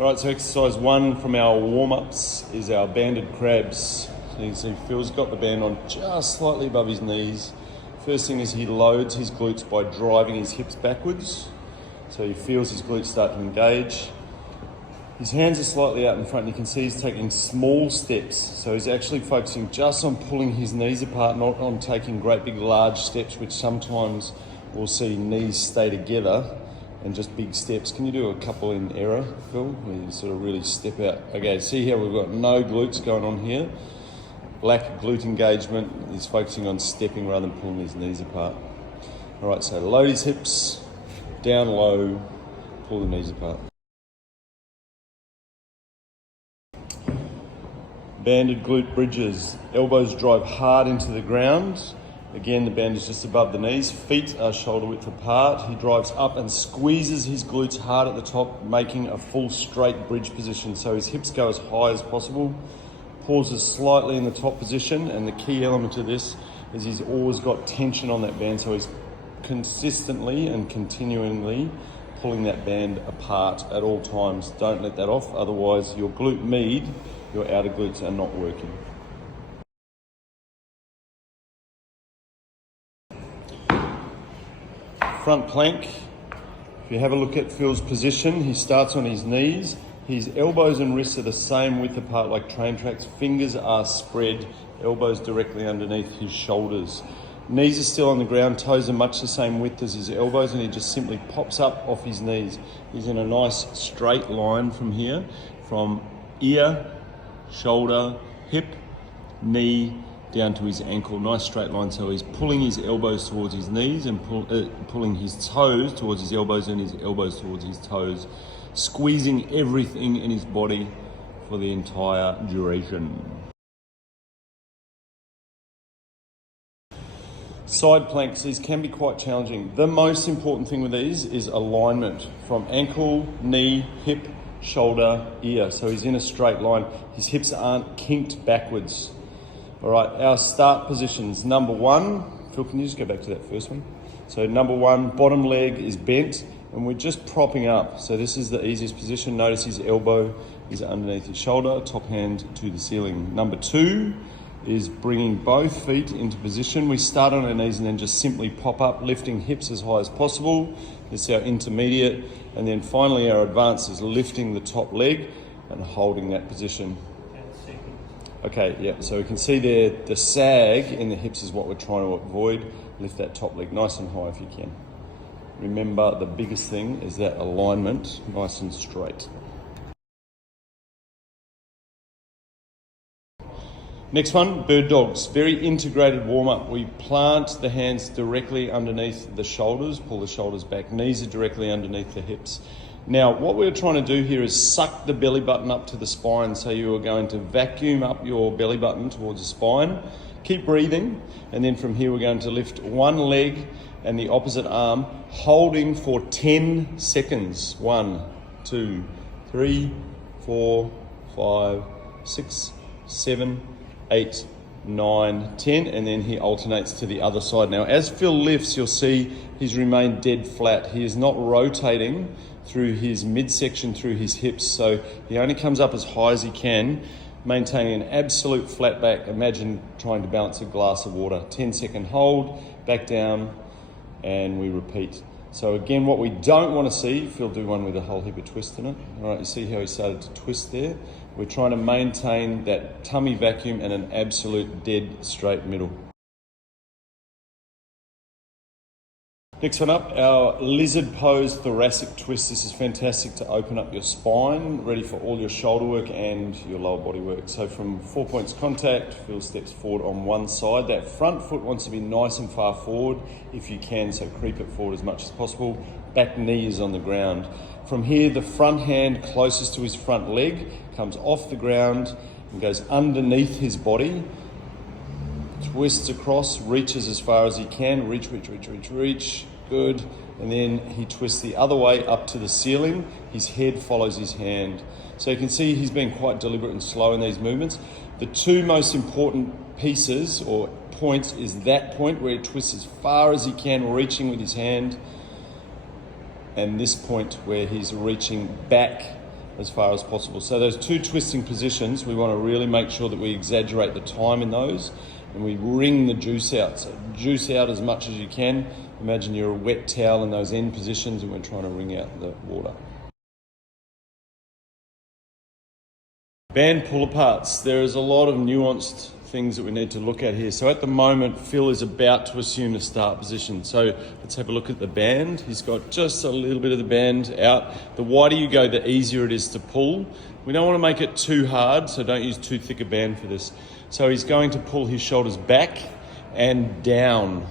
All right, so exercise 1 from our warm-ups is our banded crabs. So you can see Phil's got the band on just slightly above his knees. First thing is he loads his glutes by driving his hips backwards. So he feels his glutes start to engage. His hands are slightly out in front, and you can see he's taking small steps. So he's actually focusing just on pulling his knees apart, not on taking great big large steps, which sometimes we'll see knees stay together and just big steps. Can you do a couple in error, Phil? Where you sort of really step out. Okay, see here we've got no glutes going on here. Lack of glute engagement. He's focusing on stepping rather than pulling his knees apart. All right, so load his hips, down low, pull the knees apart. Banded glute bridges. Elbows drive hard into the ground. Again, the band is just above the knees. Feet are shoulder width apart. He drives up and squeezes his glutes hard at the top, making a full straight bridge position. So his hips go as high as possible. Pauses slightly in the top position, and the key element of this is he's always got tension on that band, so he's consistently and continually pulling that band apart at all times. Don't let that off, otherwise your glute med, your outer glutes are not working. Front plank. If you have a look at Phil's position, he starts on his knees. His elbows and wrists are the same width apart like train tracks. Fingers are spread, elbows directly underneath his shoulders. Knees are still on the ground, toes are much the same width as his elbows, and he just simply pops up off his knees. He's in a nice straight line from here, from ear, shoulder, hip, knee, down to his ankle. Nice straight line, so he's pulling his elbows towards his knees and pulling his toes towards his elbows and his elbows towards his toes, squeezing everything in his body for the entire duration. Side planks, these can be quite challenging. The most important thing with these is alignment from ankle, knee, hip, shoulder, ear. So he's in a straight line. His hips aren't kinked backwards. All right, our start positions. Number 1, Phil, can you just go back to that first one? So number 1, bottom leg is bent and we're just propping up. So this is the easiest position. Notice his elbow is underneath his shoulder, top hand to the ceiling. Number 2 is bringing both feet into position. We start on our knees and then just simply pop up, lifting hips as high as possible. This is our intermediate. And then finally our advanced is lifting the top leg and holding that position. Okay, yeah, so we can see there the sag in the hips is what we're trying to avoid. Lift that top leg nice and high if you can. Remember, the biggest thing is that alignment, nice and straight. Next one, bird dogs. Very integrated warm-up. We plant the hands directly underneath the shoulders, pull the shoulders back, knees are directly underneath the hips. Now, what we're trying to do here is suck the belly button up to the spine. So you are going to vacuum up your belly button towards the spine. Keep breathing. And then from here, we're going to lift one leg and the opposite arm, holding for 10 seconds. 1, 2, 3, 4, 5, 6, 7, 8, 9, 10, and then he alternates to the other side. Now, as Phil lifts, you'll see he's remained dead flat. He is not rotating through his midsection, through his hips, so he only comes up as high as he can, maintaining an absolute flat back. Imagine trying to balance a glass of water. 10-second hold, back down, and we repeat. So again, what we don't want to see, Phil do one with a whole heap of twist in it. All right, you see how he started to twist there? We're trying to maintain that tummy vacuum and an absolute dead straight middle. Next one up, our lizard pose thoracic twist. This is fantastic to open up your spine, ready for all your shoulder work and your lower body work. So from 4 points contact, Phil steps forward on one side. That front foot wants to be nice and far forward if you can, so creep it forward as much as possible. Back knee is on the ground. From here, the front hand closest to his front leg comes off the ground and goes underneath his body, twists across, reaches as far as he can, reach, good, and then he twists the other way up to the ceiling. His head follows his hand. So you can see he's been quite deliberate and slow in these movements. The two most important pieces or points is that point where he twists as far as he can, reaching with his hand, and this point where he's reaching back as far as possible. So those two twisting positions, we want to really make sure that we exaggerate the time in those and we wring the juice out. So juice out as much as you can. Imagine you're a wet towel in those end positions and we're trying to wring out the water. Band pull aparts. There is a lot of nuanced things that we need to look at here. So at the moment, Phil is about to assume the start position. So let's have a look at the band. He's got just a little bit of the band out. The wider you go, the easier it is to pull. We don't want to make it too hard, so don't use too thick a band for this. So he's going to pull his shoulders back and down.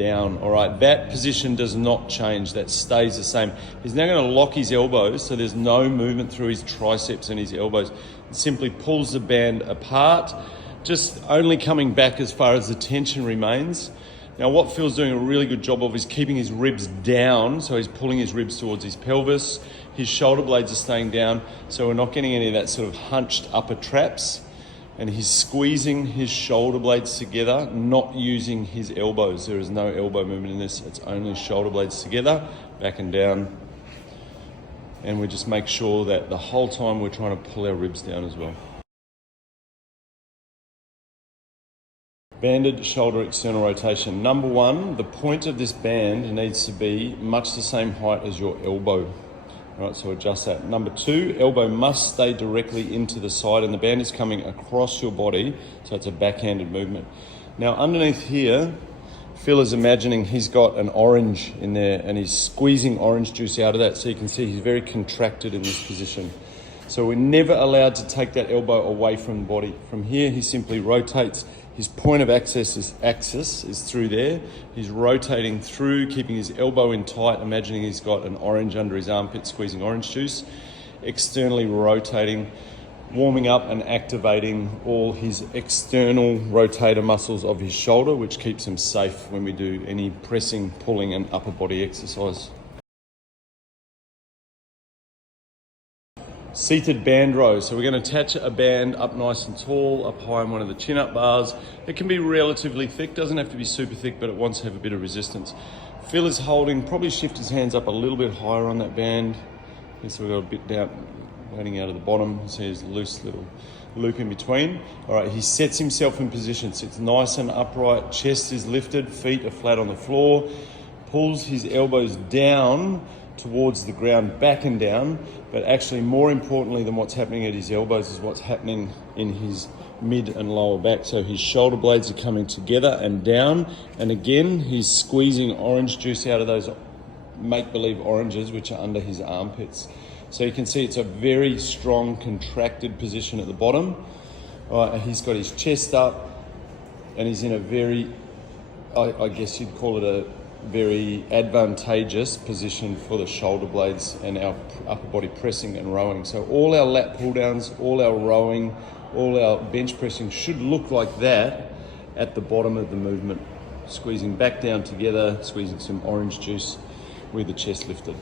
All right, that position does not change, that stays the same. He's now going to lock his elbows so there's no movement through his triceps and his elbows. It simply pulls the band apart, just only coming back as far as the tension remains. Now what Phil's doing a really good job of is keeping his ribs down, so he's pulling his ribs towards his pelvis. His shoulder blades are staying down, so we're not getting any of that sort of hunched upper traps. And he's squeezing his shoulder blades together, not using his elbows. There is no elbow movement in this. It's only shoulder blades together, back and down. And we just make sure that the whole time we're trying to pull our ribs down as well. Banded shoulder external rotation. Number one, the point of this band needs to be much the same height as your elbow. All right, so adjust that. Number two, elbow must stay directly into the side and the band is coming across your body, so it's a backhanded movement. Now underneath here, Phil is imagining he's got an orange in there and he's squeezing orange juice out of that, so you can see he's very contracted in this position. So we're never allowed to take that elbow away from the body. From here, he simply rotates. His point of axis is through there. He's rotating through, keeping his elbow in tight, imagining he's got an orange under his armpit, squeezing orange juice. Externally rotating, warming up and activating all his external rotator muscles of his shoulder, which keeps him safe when we do any pressing, pulling and upper body exercise. Seated band row. So we're going to attach a band up nice and tall, up high on one of the chin-up bars. It can be relatively thick, doesn't have to be super thick, but it wants to have a bit of resistance. Phil is holding, probably shift his hands up a little bit higher on that band. And so we've got a bit down, waiting out of the bottom. So there's a loose little loop in between. All right, he sets himself in position, sits nice and upright, chest is lifted, feet are flat on the floor, pulls his elbows down towards the ground, back and down, but actually more importantly than what's happening at his elbows is what's happening in his mid and lower back. So his shoulder blades are coming together and down, and again he's squeezing orange juice out of those make-believe oranges which are under his armpits. So you can see it's a very strong contracted position at the bottom. He's got his chest up and he's in a very, I guess you'd call it a very advantageous position for the shoulder blades and our upper body pressing and rowing. So all our lat pull downs, all our rowing, all our bench pressing should look like that at the bottom of the movement. Squeezing back down together, squeezing some orange juice with the chest lifted.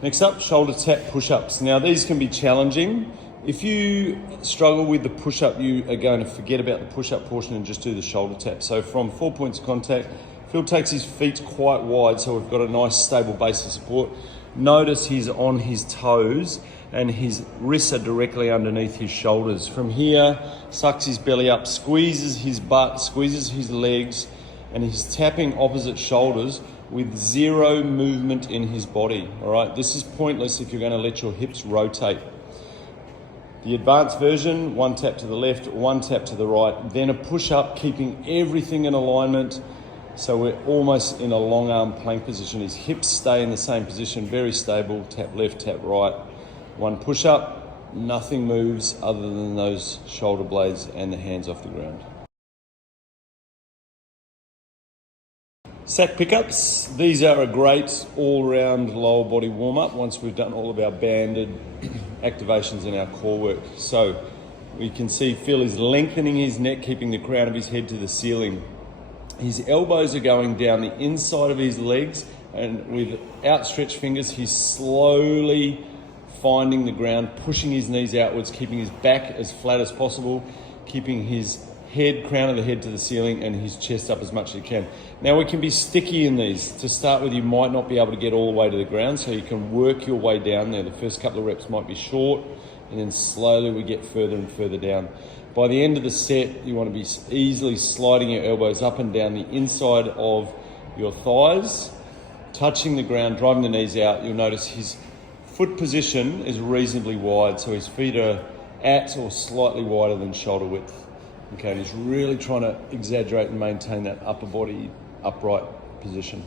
Next up, shoulder tap push-ups. Now these can be challenging. If you struggle with the push-up, you are going to forget about the push-up portion and just do the shoulder tap. So from 4 points of contact, Phil takes his feet quite wide, so we've got a nice stable base of support. Notice he's on his toes and his wrists are directly underneath his shoulders. From here, sucks his belly up, squeezes his butt, squeezes his legs, and he's tapping opposite shoulders with zero movement in his body. All right, this is pointless if you're going to let your hips rotate. The advanced version, one tap to the left, one tap to the right, then a push-up, keeping everything in alignment. So we're almost in a long arm plank position. His hips stay in the same position, very stable, tap left, tap right. One push-up, nothing moves other than those shoulder blades and the hands off the ground. Sack pickups. These are a great all-round lower body warm-up once we've done all of our banded activations in our core work. So we can see Phil is lengthening his neck, keeping the crown of his head to the ceiling. His elbows are going down the inside of his legs, and with outstretched fingers, he's slowly finding the ground, pushing his knees outwards, keeping his back as flat as possible, keeping his crown of the head to the ceiling and his chest up as much as you can. Now we can be sticky in these. To start with, you might not be able to get all the way to the ground, so you can work your way down there. The first couple of reps might be short, and then slowly we get further and further down. By the end of the set, you want to be easily sliding your elbows up and down the inside of your thighs, touching the ground, driving the knees out. You'll notice his foot position is reasonably wide, so his feet are at or slightly wider than shoulder width. Okay, and he's really trying to exaggerate and maintain that upper body upright position.